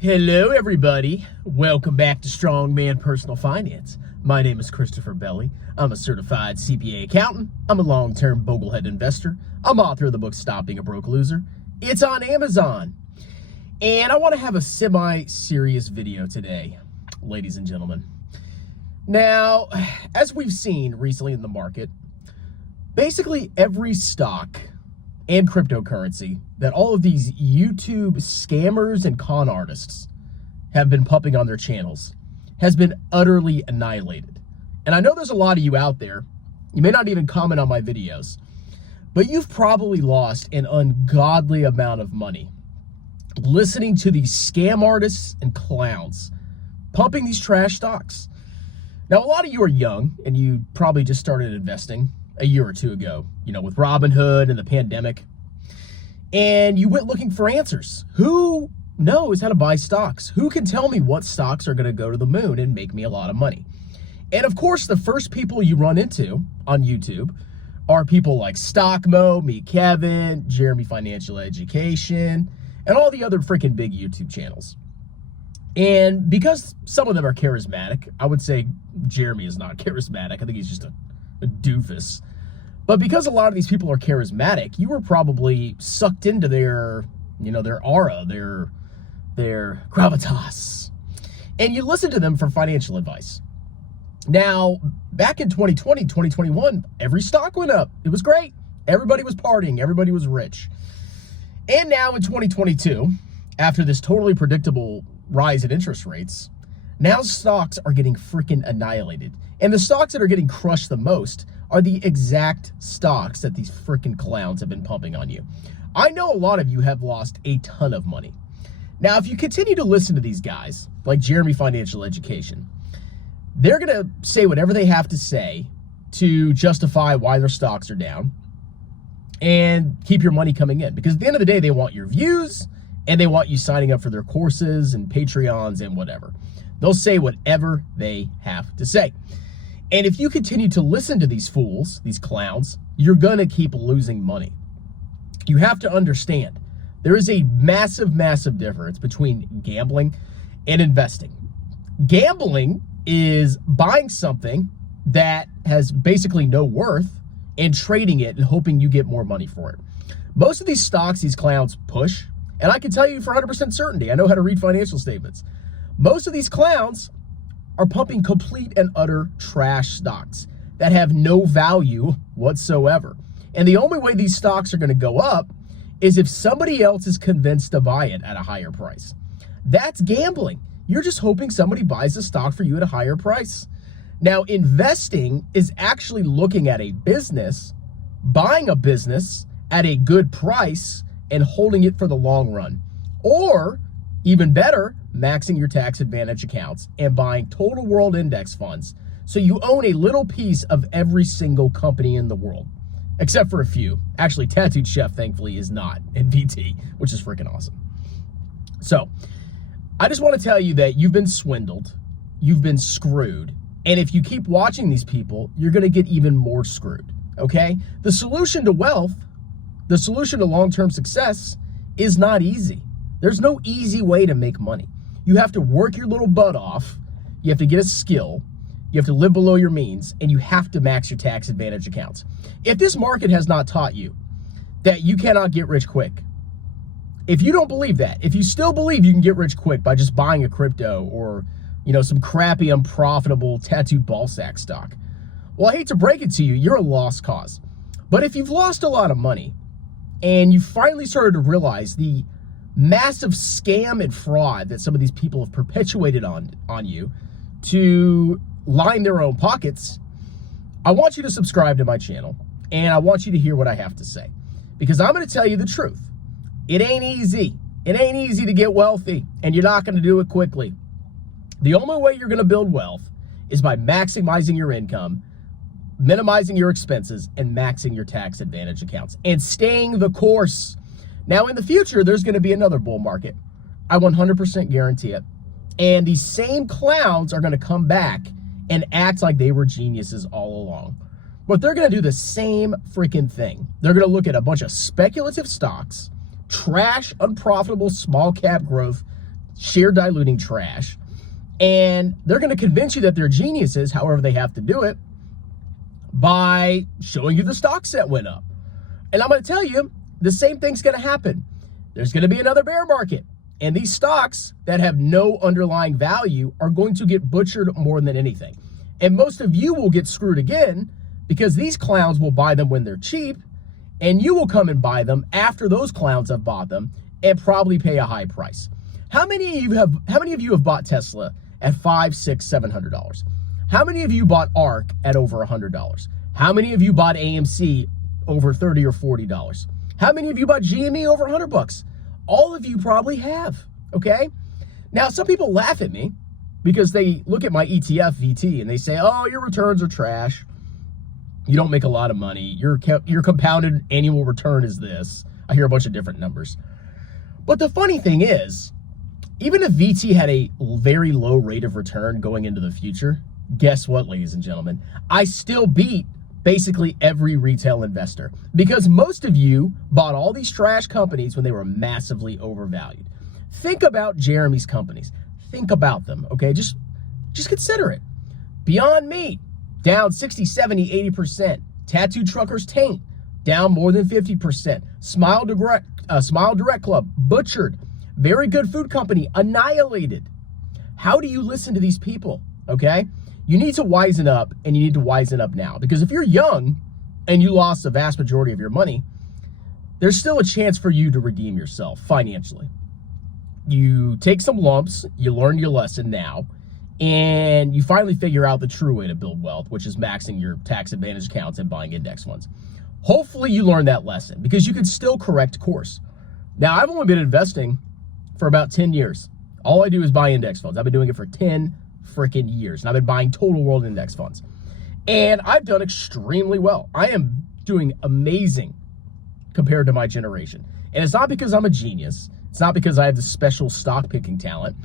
Hello, everybody. Welcome back to Strongman Personal Finance. My name is Christopher Belli. I'm a certified CPA accountant. I'm a long-term boglehead investor. I'm author of the book Stop Being a Broke Loser. It's on Amazon. And I want to have a semi-serious video today, ladies and gentlemen. Now, as we've seen recently in the market, basically every stock and cryptocurrency that all of these YouTube scammers and con artists have been pumping on their channels has been utterly annihilated. And I know there's a lot of you out there, you may not even comment on my videos, but you've probably lost an ungodly amount of money listening to these scam artists and clowns pumping these trash stocks. Now, a lot of you are young and you probably just started investing a year or two ago, with Robinhood and the pandemic. And you went looking for answers. Who knows how to buy stocks? Who can tell me what stocks are going to go to the moon and make me a lot of money? And of course, the first people you run into on YouTube are people like Stockmo, Me Kevin, Jeremy Financial Education, and all the other freaking big YouTube channels. And because some of them are charismatic, I would say Jeremy is not charismatic. I think he's just a doofus. But because a lot of these people are charismatic, you were probably sucked into their aura, their gravitas. And you listen to them for financial advice. Now, back in 2020, 2021, every stock went up. It was great. Everybody was partying. Everybody was rich. And now in 2022, after this totally predictable rise in interest rates, now stocks are getting freaking annihilated. And the stocks that are getting crushed the most are the exact stocks that these freaking clowns have been pumping on you. I know a lot of you have lost a ton of money. Now, if you continue to listen to these guys, like Jeremy Financial Education, they're going to say whatever they have to say to justify why their stocks are down and keep your money coming in. Because at the end of the day, they want your views and they want you signing up for their courses and Patreons and whatever. They'll say whatever they have to say. And if you continue to listen to these fools, these clowns, you're going to keep losing money. You have to understand, there is a massive, massive difference between gambling and investing. Gambling is buying something that has basically no worth and trading it and hoping you get more money for it. Most of these stocks these clowns push, and I can tell you for 100% certainty, I know how to read financial statements. Most of these clowns are pumping complete and utter trash stocks that have no value whatsoever. And the only way these stocks are going to go up is if somebody else is convinced to buy it at a higher price. That's gambling. You're just hoping somebody buys a stock for you at a higher price. Now, investing is actually looking at a business, buying a business at a good price and holding it for the long run. Or, even better, maxing your tax advantage accounts and buying total world index funds. So you own a little piece of every single company in the world, except for a few. Actually, Tattooed Chef, thankfully, is not in VT, which is freaking awesome. So I just want to tell you that you've been swindled, you've been screwed. And if you keep watching these people, you're going to get even more screwed. Okay? The solution to wealth, the solution to long-term success is not easy. There's no easy way to make money. You have to work your little butt off. You have to get a skill. You have to live below your means, and you have to max your tax advantage accounts. If this market has not taught you that you cannot get rich quick, if you don't believe that, if you still believe you can get rich quick by just buying a crypto or, some crappy, unprofitable tattooed ball sack stock, well, I hate to break it to you, you're a lost cause. But if you've lost a lot of money and you finally started to realize the massive scam and fraud that some of these people have perpetuated on you to line their own pockets, I want you to subscribe to my channel and I want you to hear what I have to say, because I'm going to tell you the truth. It ain't easy. It ain't easy to get wealthy, and you're not going to do it quickly. The only way you're going to build wealth is by maximizing your income, minimizing your expenses, and maxing your tax advantage accounts and staying the course. Now, in the future, there's going to be another bull market. I 100% guarantee it. And these same clowns are going to come back and act like they were geniuses all along. But they're going to do the same freaking thing. They're going to look at a bunch of speculative stocks, trash, unprofitable, small cap growth share diluting trash, and they're going to convince you that they're geniuses, however they have to do it, by showing you the stocks that went up. And I'm going to tell you, the same thing's going to happen. There's going to be another bear market, and these stocks that have no underlying value are going to get butchered more than anything. And most of you will get screwed again because these clowns will buy them when they're cheap, and you will come and buy them after those clowns have bought them and probably pay a high price. How many of you have bought Tesla at $500, $600, $700? How many of you bought ARK at over $100? How many of you bought AMC over $30 or $40? How many of you bought GME over $100? All of you probably have, okay? Now, some people laugh at me because they look at my ETF VT and they say, oh, your returns are trash. You don't make a lot of money. Your compounded annual return is this. I hear a bunch of different numbers. But the funny thing is, even if VT had a very low rate of return going into the future, guess what, ladies and gentlemen? I still beat basically every retail investor because most of you bought all these trash companies when they were massively overvalued. Think about Jeremy's companies. Think about them, okay? Just consider it. Beyond Meat, down 60, 70, 80%. Tattoo Truckers Taint, down more than 50%. Smile Direct Club, butchered. Very Good Food Company, annihilated. How do you listen to these people, okay? You need to wisen up, and you need to wisen up now. Because if you're young and you lost the vast majority of your money, there's still a chance for you to redeem yourself financially. You take some lumps, you learn your lesson now, and you finally figure out the true way to build wealth, which is maxing your tax advantage accounts and buying index funds. Hopefully you learned that lesson because you can still correct course. Now, I've only been investing for about 10 years. All I do is buy index funds. I've been doing it for 10 freaking years, and I've been buying total world index funds. And I've done extremely well. I am doing amazing compared to my generation. And it's not because I'm a genius. It's not because I have this special stock picking talent.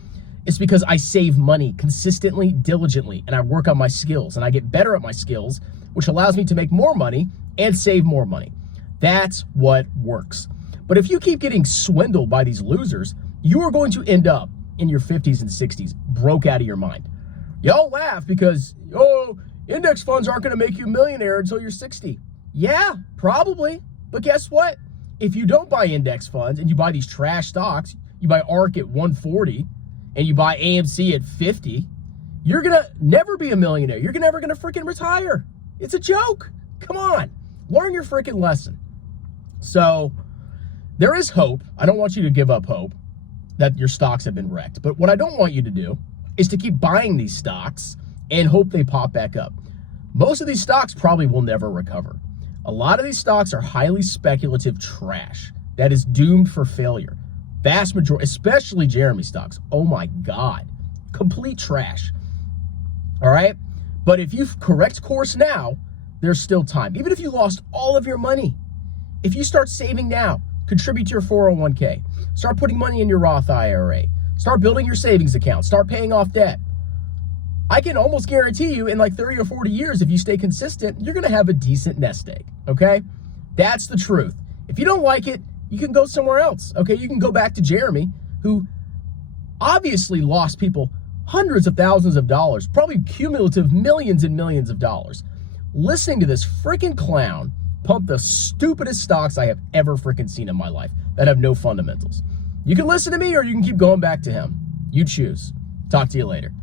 It's because I save money consistently, diligently, and I work on my skills, and I get better at my skills, which allows me to make more money and save more money. That's what works. But if you keep getting swindled by these losers, you are going to end up in your 50s and 60s broke out of your mind. Y'all laugh because, oh, index funds aren't going to make you a millionaire until you're 60. Yeah, probably. But guess what? If you don't buy index funds and you buy these trash stocks, you buy ARK at 140 and you buy AMC at 50, you're going to never be a millionaire. You're never going to freaking retire. It's a joke. Come on. Learn your freaking lesson. So there is hope. I don't want you to give up hope that your stocks have been wrecked. But what I don't want you to do is to keep buying these stocks and hope they pop back up. Most of these stocks probably will never recover. A lot of these stocks are highly speculative trash that is doomed for failure. Vast majority, especially Jeremy stocks. Oh my God, complete trash. All right? But if you correct course now, there's still time. Even if you lost all of your money, if you start saving now, contribute to your 401k, start putting money in your Roth IRA, start building your savings account, start paying off debt. I can almost guarantee you in like 30 or 40 years, if you stay consistent, you're going to have a decent nest egg, okay? That's the truth. If you don't like it, you can go somewhere else, okay? You can go back to Jeremy, who obviously lost people hundreds of thousands of dollars, probably cumulative millions and millions of dollars, listening to this freaking clown pump the stupidest stocks I have ever freaking seen in my life that have no fundamentals. You can listen to me or you can keep going back to him. You choose. Talk to you later.